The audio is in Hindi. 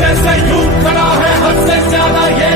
जैसे यूं खड़ा है हद से ज्यादा ये